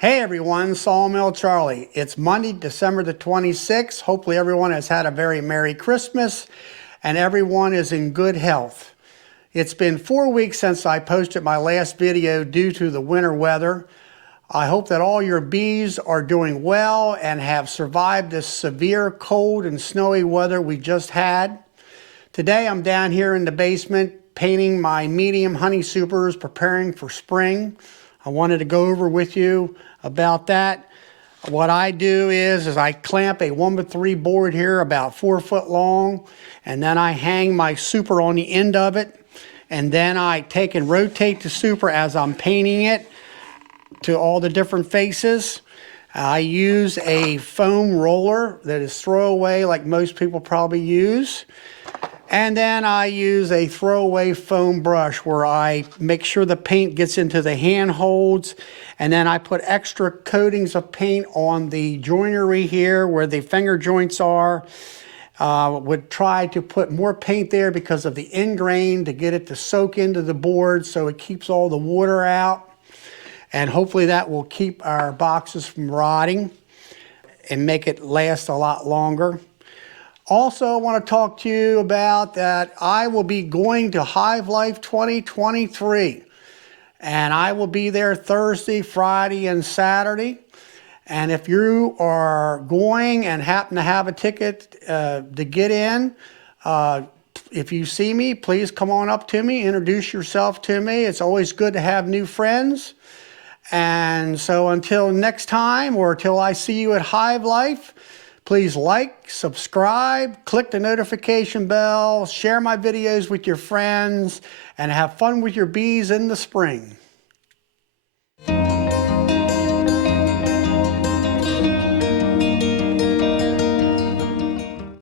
Hey everyone, Sawmill Charlie. It's Monday, December the 26th. Hopefully everyone has had a very Merry Christmas and everyone is in good health. It's been 4 weeks since I posted my last video due to the winter weather. I hope that all your bees are doing well and have survived this severe cold and snowy weather we just had. Today I'm down here in the basement painting my medium honey supers, preparing for spring. I wanted to go over with you about that. What I do is I clamp a 1x3 board here about 4 foot long, and then I hang my super on the end of it, and then I take and rotate the super as I'm painting it to all the different faces. I use a foam roller that is throwaway like most people probably use. And then I use a throwaway foam brush where I make sure the paint gets into the handholds, and then I put extra coatings of paint on the joinery here where the finger joints are. Would try to put more paint there because of the ingrain to get it to soak into the board so it keeps all the water out. And hopefully that will keep our boxes from rotting and make it last a lot longer. Also, I want to talk to you about that I will be going to Hive Life 2023. And I will be there Thursday, Friday, and Saturday. And if you are going and happen to have a ticket to get in, if you see me, please come on up to me, introduce yourself to me. It's always good to have new friends. And so until next time, or until I see you at Hive Life, please like, subscribe, click the notification bell, share my videos with your friends, and have fun with your bees in the spring.